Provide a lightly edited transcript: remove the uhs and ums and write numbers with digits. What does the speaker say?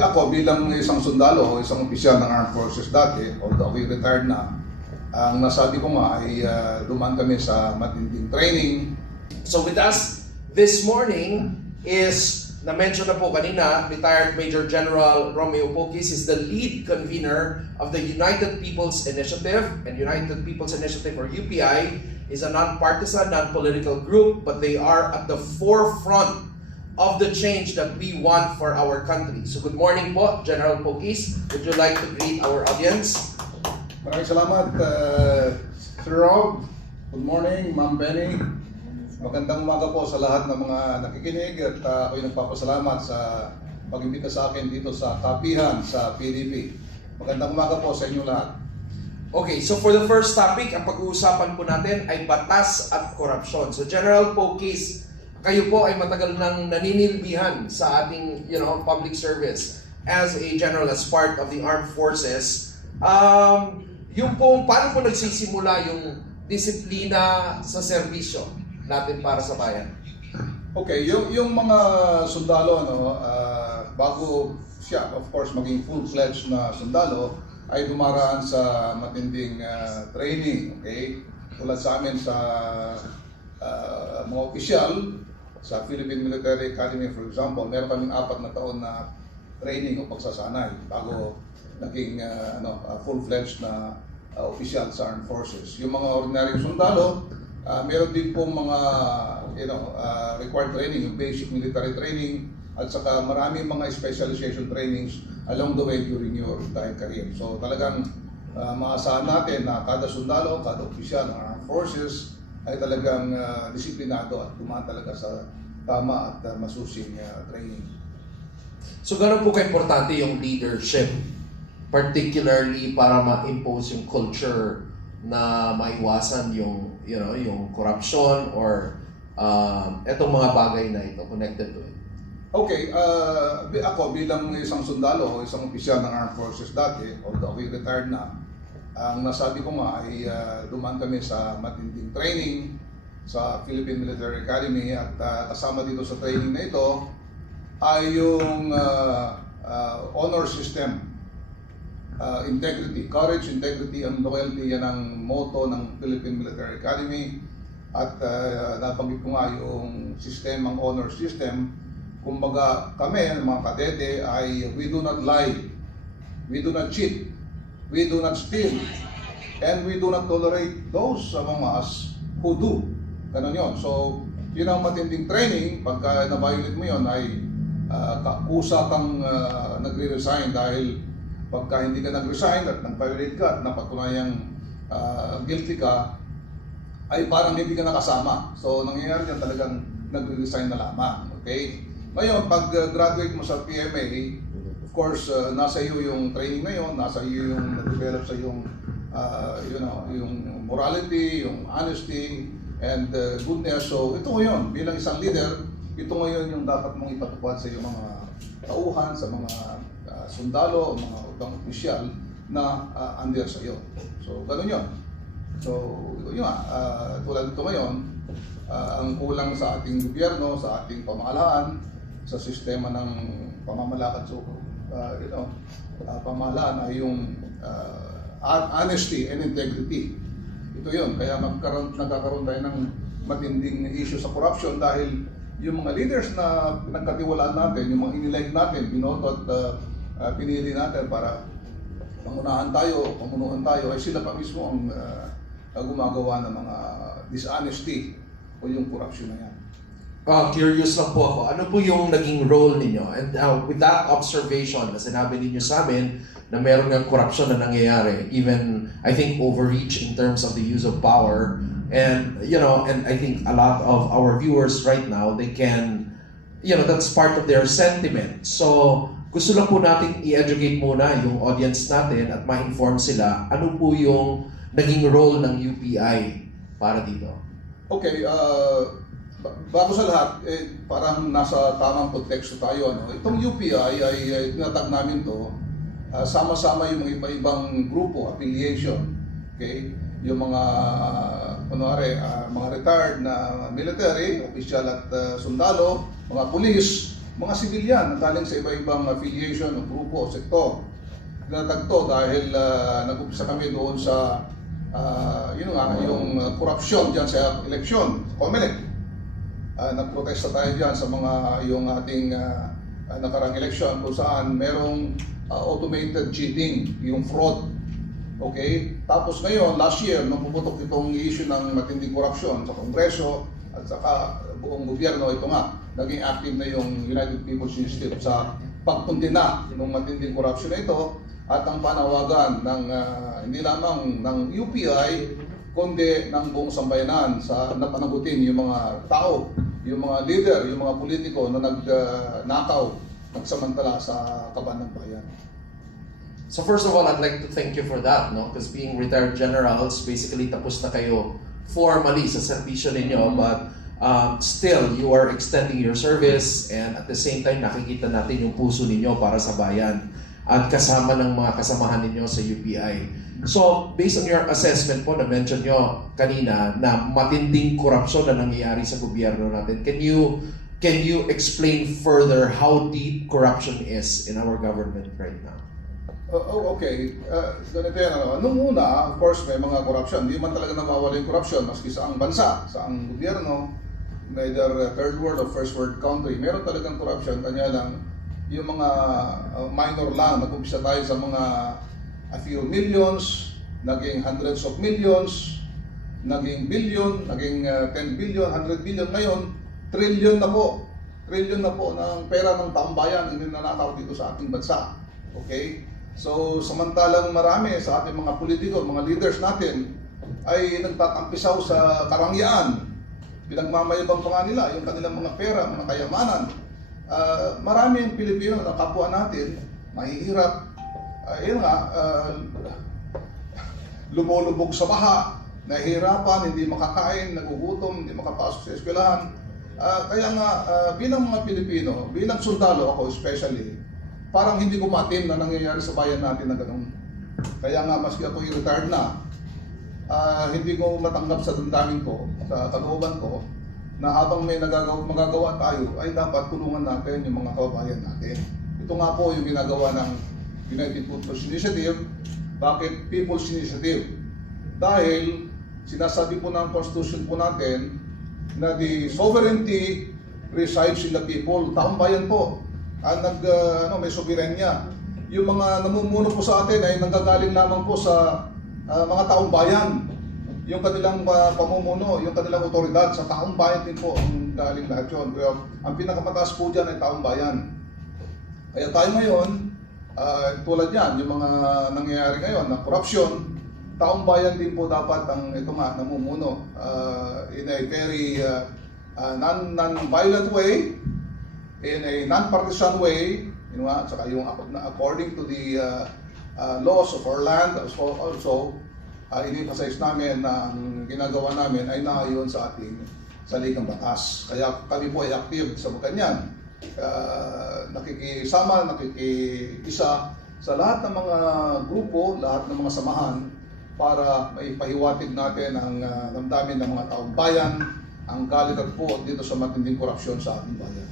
Ako bilang isang sundalo o isang opisyal ng Armed Forces dati, although we retired na, ang nasabi ko nga ay dumaan kami sa matinding training. So with us this morning is, na-mention na po kanina, retired Major General Romeo Poquis is the lead convener of the United People's Initiative. And United People's Initiative, or UPI, is a non-partisan, non-political group, but they are at the forefront of the change that we want for our country. So good morning po, General Poquis. Would you like to greet our audience? Maraming salamat, Sir Rob. Good morning, Ma'am Benny. Magandang umaga po sa lahat ng mga nakikinig at ako'y nagpapasalamat sa pag-imbita sa akin dito sa Kapihan sa PDP. Magandang umaga po sa inyo lahat. Okay, so for the first topic, ang pag-uusapan po natin ay batas at korupsyon. So General Poquis, kayo po ay matagal nang naninilbihan sa ating public service as a general, as part of the armed forces. Yung po, paano po nagsisimula yung disiplina sa serbisyo natin para sa bayan? Okay, yung mga sundalo, bago siya, of course, maging full-fledged na sundalo, ay dumaraan sa matinding training, okay? Tulad sa amin sa mga opisyal, sa Philippine Military Academy, for example, meron kaming 4 na taon na training o pagsasanay bago naging full-fledged na opisyal sa Armed Forces. Yung mga ordinary sundalo, meron din pong mga required training, yung basic military training, at saka maraming mga specialization trainings along the way during your entire career. So talagang maasahan natin na kada sundalo, kada opisyal ng Armed Forces ay talagang disiplinado at dumaan talaga sa tama at masusing training. So gano'n po ka-importante yung leadership, particularly para ma-impose yung culture na maiwasan yung yung corruption or etong mga bagay na ito connected to it? Okay, ako bilang isang sundalo o isang opisyal ng Armed Forces dati, although we retired na, ang nasabi ko nga ay dumaan kami sa matinding training sa Philippine Military Academy at kasama dito sa training na ito ay yung honor system. Integrity, courage, integrity, and loyalty, yan ang motto ng Philippine Military Academy. At nabanggit ko nga yung sistemang honor system. Kumbaga kami, mga kadete, ay we do not lie, we do not cheat, we do not steal, and we do not tolerate those among us who do. Ganun yun. So, yun ang matinding training. Pagka na-violate mo yun ay kusa kang nagre-resign dahil pagka hindi ka nag-resign at nag-violate ka at napatunayang guilty ka, ay parang hindi ka nakasama. So, nangyayari yan talagang nag-resign na lamang. Okay? Ngayon, pag graduate mo sa PMA, of course, nasa iyo yung training na yun, nasa iyo yung nag-develop sa yung morality, yung honesty, and goodness. So, ito ngayon, bilang isang leader, ito ngayon yung dapat mong ipatupad sa iyong mga tauhan, sa mga sundalo, mga ibang opisyal na under sa iyo. So, ganun yun. So, yun nga, tulad ito ngayon, ang kulang sa ating gobyerno, sa ating pamahalaan, sa sistema ng pamamalakad sa pamahalaan ay yung honesty and integrity. Ito yun, kaya nagkakaroon tayo ng matinding issue sa corruption dahil yung mga leaders na pinagkatiwalaan natin, yung mga inilike natin, binoto at pinili natin para pamunuhan tayo, ay sila pa mismo ang gumagawa ng mga dishonesty o yung corruption na yan. Curious lang po ako, ano po yung naging role ninyo? And with that observation, na sinabi ninyo sa amin na meron ng corruption na nangyayari, even I think overreach in terms of the use of power, and and I think a lot of our viewers right now, they can, that's part of their sentiment. So gusto lang po natin i-educate muna yung audience natin at ma-inform sila ano po yung naging role ng UPI para dito. Okay, bago sa lahat, parang nasa tamang konteksto tayo. Itong UPI ay tinatag namin to, sama-sama yung mga iba-ibang grupo, affiliation. Okay? Yung mga, mga retired na military, opisyal at sundalo, mga pulis, mga sibilyan na galing sa iba-ibang affiliation o grupo o sektor. Tinatagto dahil nag-umpisa kami doon sa yung korupsyon dyan sa eleksyon, COMELEC. Nagprotesta tayo dyan sa yung ating nakarang eleksyon kung saan merong automated cheating, yung fraud. Okay? Tapos ngayon, last year, nung pumutok itong issue ng matinding korupsyon sa Kongreso at saka buong gobyerno, ito nga, naging active na yung United People's Initiative sa pagkundina ng matinding korupsyon na ito at ang panawagan ng hindi lamang ng UPI kundi ng buong sambayanan sa napanagutin yung mga tao, yung mga leader, yung mga politiko na nagnakaw, nagsamantala sa kaban ng bayan. So first of all, I'd like to thank you for that, no? Because being retired generals, basically tapos na kayo formally sa serbisyo ninyo, but still, you are extending your service and at the same time, nakikita natin yung puso ninyo para sa bayan at kasama ng mga kasamahan ninyo sa UPI. So, based on your assessment po, na-mention nyo kanina na matinding korupsyon na nangyayari sa gobyerno natin, can you explain further how deep corruption is in our government right now? Okay. Ganito yan. Nung una, of course, may mga corruption. Hindi man talaga nawawala yung corruption maski sa ang bansa, sa ang gobyerno, neither third world or first world country. Meron talagang corruption. Kanya lang, yung mga minor lang, nag-umpisa tayo sa mga a few millions, naging hundreds of millions, naging billion, naging 10 billion, 100 billion. Ngayon, trillion na po. Trillion na po ng pera ng taong bayan na ninanakaw dito sa ating bansa. Okay? So, samantalang marami sa ating mga politiko, mga leaders natin, ay nagtatampisaw sa karangyaan. Pinagmamayabang pa nga nila yung kanilang mga pera, mga kayamanan. Marami yung Pilipino na kapwa natin, mahihirap. Lumulubog sa baha, nahihirapan, hindi makakain, nagugutom, hindi makapasok sa eskwelahan. Kaya nga, bilang mga Pilipino, bilang sundalo ako especially, parang hindi ko matin na nangyayari sa bayan natin na gano'n. Kaya nga, maski ako i-retired na, hindi ko matanggap sa damdamin ko, sa kalooban ko, na habang may magagawa tayo, ay dapat tulungan natin yung mga kababayan natin. Ito nga po yung ginagawa ng United People's Initiative. Bakit People's Initiative? Dahil sinasabi po ng Constitution po natin na the sovereignty resides in the people. Taong bayan po ang may soberanya. Yung mga namumuno po sa atin ay nanggagaling lamang po sa mga taong bayan. Yung kanilang pamumuno, yung kanilang otoridad sa taong bayan din po ang galing lahat yun. Kaya ang pinakamataas po dyan ay taong bayan. Kaya tayo ngayon, tulad yan, yung mga nangyayari ngayon na corruption, taong bayan din po dapat ang ito nga namumuno in a very non-violent way, in a non-partisan way, saka yung according to the laws of our land. Also, in-emphasize namin na ang ginagawa namin ay naayon sa ating saligang batas. Kaya kami po ay active sa Bukanyan. Nakikisama, nakikisa sa lahat ng mga grupo, lahat ng mga samahan para maipahiwatig natin ang damdamin ng mga taong bayan, ang galit at po dito sa matinding korupsyon sa ating bayan.